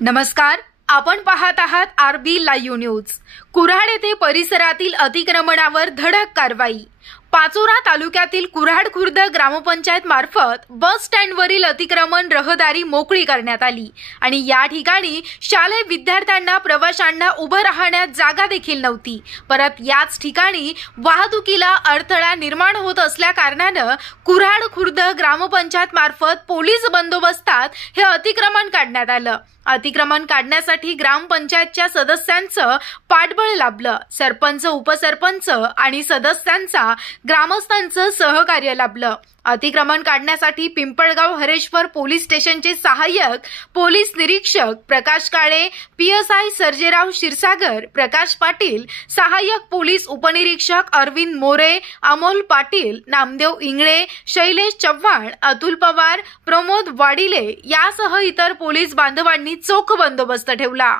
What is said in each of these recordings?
नमस्कार, आपण पाहत आहात आरबी लाईव्ह न्यूज। कुऱ्हाड येथे परिसरातील अतिक्रमणावर धडक कारवाई। पाचोरा तालुक्यातील कुऱ्हाड खुर्द ग्रामपंचायत मार्फत बस स्टँडवरील अतिक्रमण रहदारी मोकळी करण्यात आली आणि या ठिकाणी शालेय विद्यार्थ्यांना प्रवाशांना उभं राहण्यास जागा देखील नव्हती। परत याच ठिकाणी वाहतुकीला अडथळा निर्माण होत असल्या कारणाने कुऱ्हाड खुर्द ग्रामपंचायत मार्फत पोलीस बंदोबस्तात हे अतिक्रमण काढण्यात आलं। अतिक्रमण काढण्यासाठी ग्रामपंचायतच्या सदस्यांचं पाठबळ लाभलं। सरपंच, उपसरपंच आणि सदस्यांचा ग्रामस्थांचं सहकार्य लाभलं। अतिक्रमण काढण्यासाठी पिंपळगाव हरेश्वर पोलीस स्टेशनचे सहाय्यक पोलीस निरीक्षक प्रकाश काळे, पीएसआय सर्जेराव क्षीरसागर, प्रकाश पाटील, सहाय्यक पोलीस उपनिरीक्षक अरविंद मोरे, अमोल पाटील, नामदेव इंगळे, शैलेश चव्हाण, अतुल पवार, प्रमोद वाडिले यासह इतर पोलीस बांधवांनी चोख बंदोबस्त ठेवला।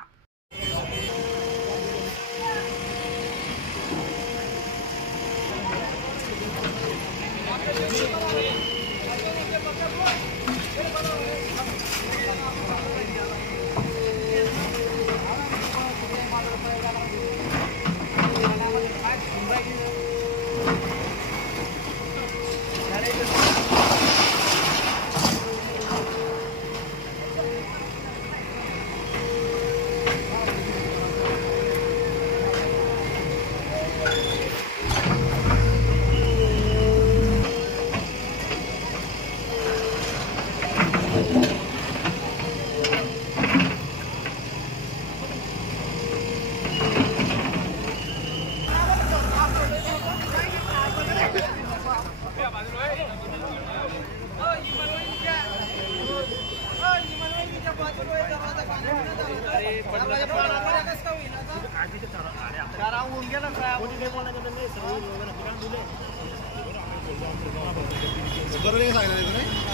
बरोबर सांगितलं